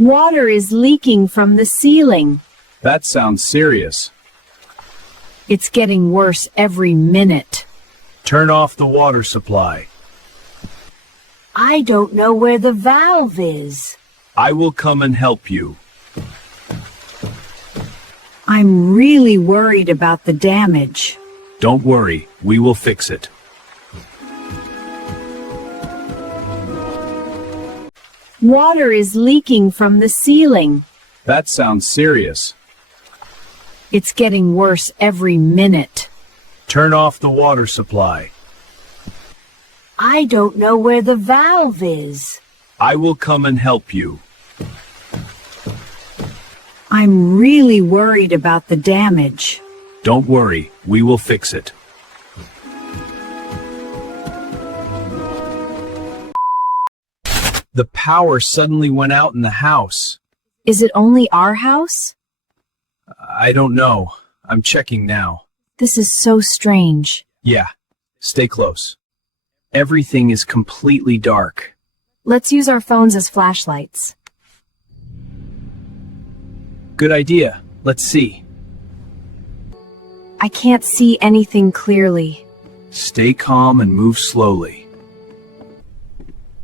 Water is leaking from the ceiling. That sounds serious. It's getting worse every minute. Turn off the water supply. I don't know where the valve is. I will come and help you. I'm really worried about the damage. Don't worry, we will fix it. Water is leaking from the ceiling. That sounds serious. It's getting worse every minute. Turn off the water supply. I don't know where the valve is. I will come and help you. I'm really worried about the damage. Don't worry, we will fix it. The power suddenly went out in the house. Is it only our house? I don't know. I'm checking now. This is so strange. Yeah, stay close. Everything is completely dark. Let's use our phones as flashlights. Good idea. Let's see. I can't see anything clearly. Stay calm and move slowly.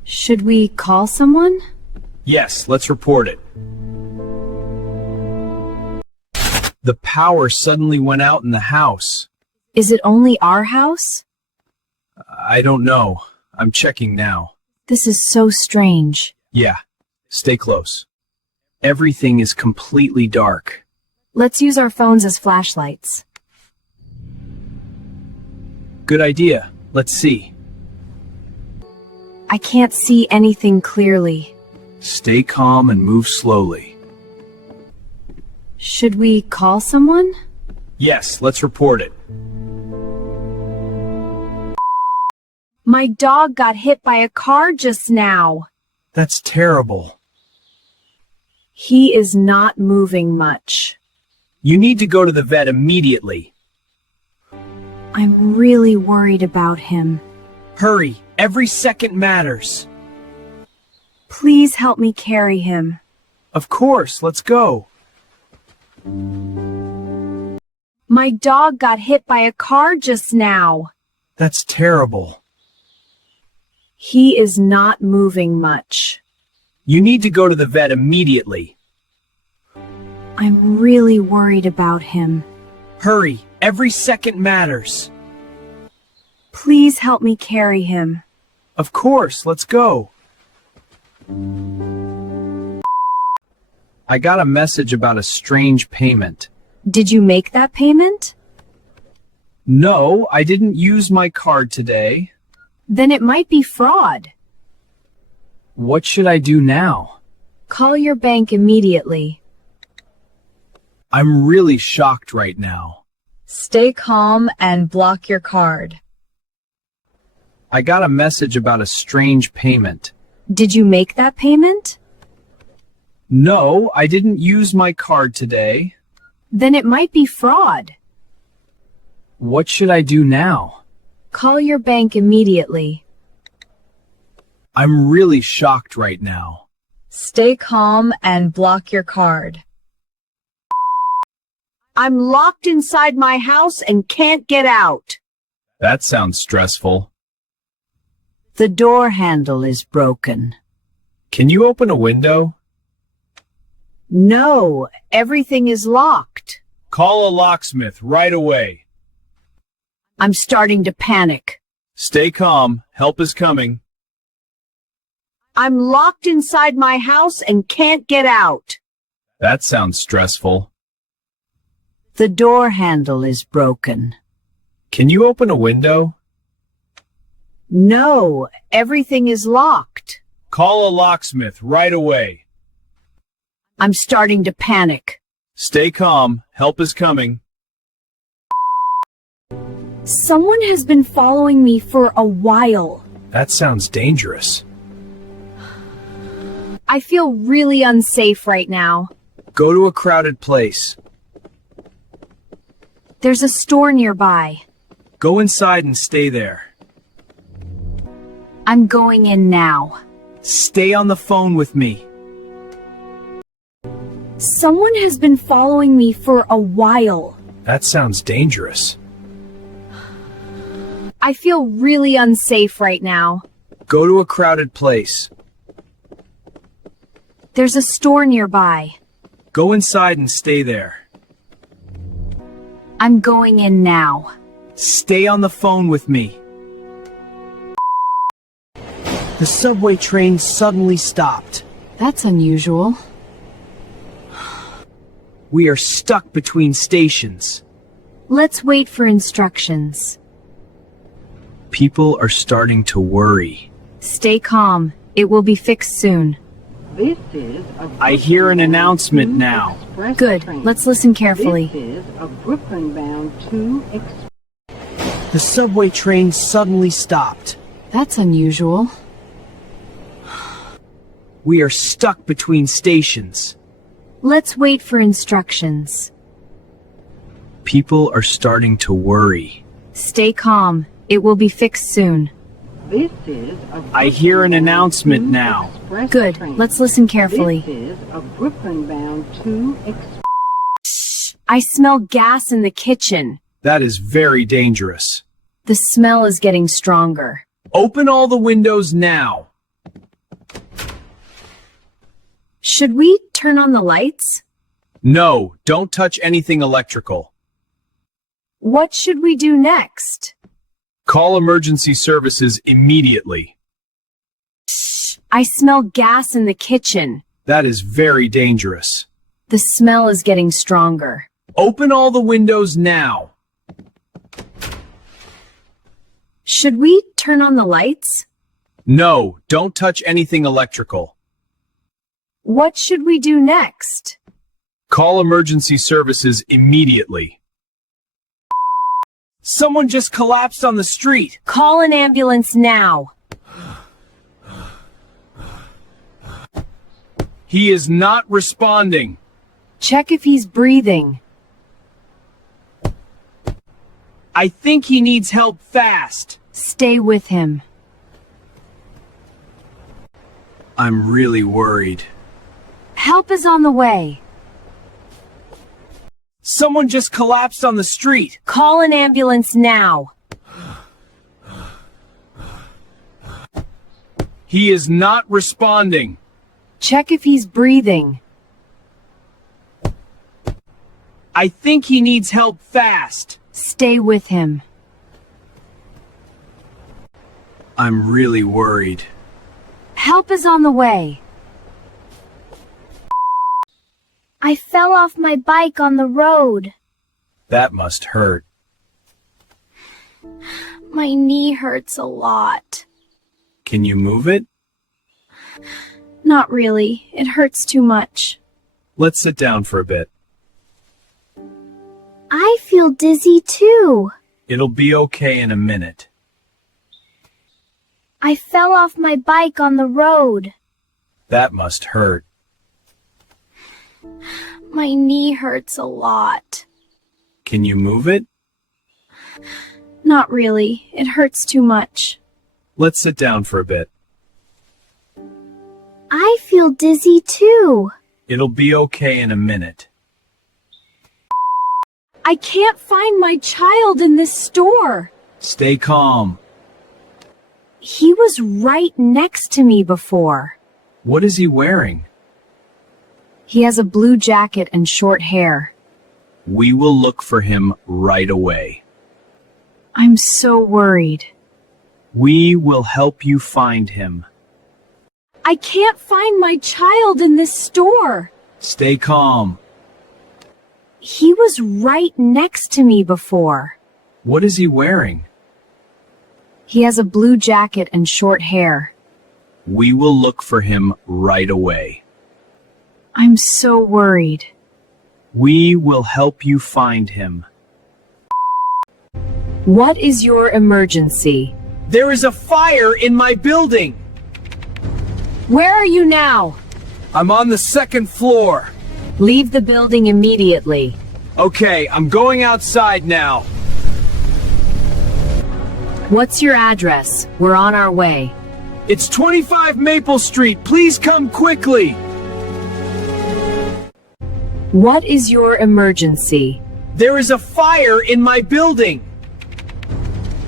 Should we call someone? Yes, let's report it. The power suddenly went out in the house. Is it only our house? I don't know. I'm checking now. This is so strange. Yeah, stay close. Everything is completely dark. Let's use our phones as flashlights. Good idea. Let's see. I can't see anything clearly. Stay calm and move slowly. Should we call someone? Yes, let's report it. My dog got hit by a car just now. That's terrible. He is not moving much. You need to go to the vet immediately. I'm really worried about him. Hurry, every second matters. Please help me carry him. Of course, let's go. My dog got hit by a car just now. That's terrible. He is not moving much. You need to go to the vet immediately. I'm really worried about him. Hurry, every second matters. Please help me carry him. Of course, let's go. I got a message about a strange payment. Did you make that payment? No, I didn't use my card today. Then it might be fraud. What should I do now? Call your bank immediately. I'm really shocked right now. Stay calm and block your card. I got a message about a strange payment. Did you make that payment? No, I didn't use my card today. Then it might be fraud. What should I do now? Call your bank immediately. I'm really shocked right now. Stay calm and block your card. I'm locked inside my house and can't get out. That sounds stressful. The door handle is broken. Can you open a window? No, everything is locked. Call a locksmith right away. I'm starting to panic. Stay calm. Help is coming. I'm locked inside my house and can't get out. That sounds stressful. The door handle is broken. Can you open a window? No, everything is locked. Call a locksmith right away. I'm starting to panic. Stay calm. Help is coming. Someone has been following me for a while. That sounds dangerous. I feel really unsafe right now. Go to a crowded place. There's a store nearby. Go inside and stay there. I'm going in now. Stay on the phone with me. Someone has been following me for a while. That sounds dangerous. I feel really unsafe right now. Go to a crowded place. There's a store nearby. Go inside and stay there. I'm going in now. Stay on the phone with me. The subway train suddenly stopped. That's unusual. We are stuck between stations. Let's wait for instructions. People are starting to worry. Stay calm. It will be fixed soon. This is a I hear an announcement now. Express Good. train. Let's listen carefully. This is a Brooklyn-bound 2 Express. The subway train suddenly stopped. That's unusual. We are stuck between stations. Let's wait for instructions. People are starting to worry. Stay calm. It will be fixed soon. This is a I hear an Brooklyn-bound announcement 2 now. Express Good. train. Let's listen carefully. This is a Brooklyn-bound 2 Express. I smell gas in the kitchen. That is very dangerous. The smell is getting stronger. Open all the windows now. Should we turn on the lights? No, don't touch anything electrical. What should we do next? Call emergency services immediately. I smell gas in the kitchen. That is very dangerous. The smell is getting stronger. Open all the windows now. Should we turn on the lights? No, don't touch anything electrical. What should we do next? Call emergency services immediately. Someone just collapsed on the street. Call an ambulance now. He is not responding. Check if he's breathing. I think he needs help fast. Stay with him. I'm really worried. Help is on the way. Someone just collapsed on the street. Call an ambulance now. He is not responding. Check if he's breathing. I think he needs help fast. Stay with him. I'm really worried. Help is on the way. I fell off my bike on the road. That must hurt. My knee hurts a lot. Can you move it? Not really. It hurts too much. Let's sit down for a bit. I feel dizzy too. It'll be okay in a minute. I fell off my bike on the road. That must hurt. My knee hurts a lot. Can you move it? Not really. It hurts too much. Let's sit down for a bit. I feel dizzy too. It'll be okay in a minute. I can't find my child in this store. Stay calm. He was right next to me before. What is he wearing? He has a blue jacket and short hair. We will look for him right away. I'm so worried. We will help you find him. I can't find my child in this store. Stay calm. He was right next to me before. What is he wearing? He has a blue jacket and short hair. We will look for him right away. I'm so worried. We will help you find him. What is your emergency? There is a fire in my building. Where are you now? I'm on the second floor. Leave the building immediately. Okay, I'm going outside now. What's your address? We're on our way. It's 25 Maple Street. Please come quickly. What is your emergency? There is a fire in my building.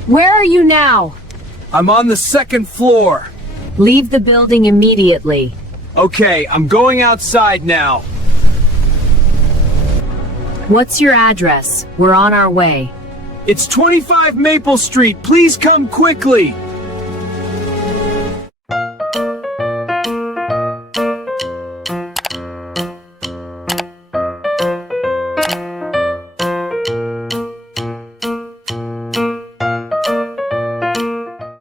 Where are you now? I'm on the second floor. Leave the building immediately. Okay, I'm going outside now. What's your address? We're on our way. It's 25 Maple Street. Please come quickly.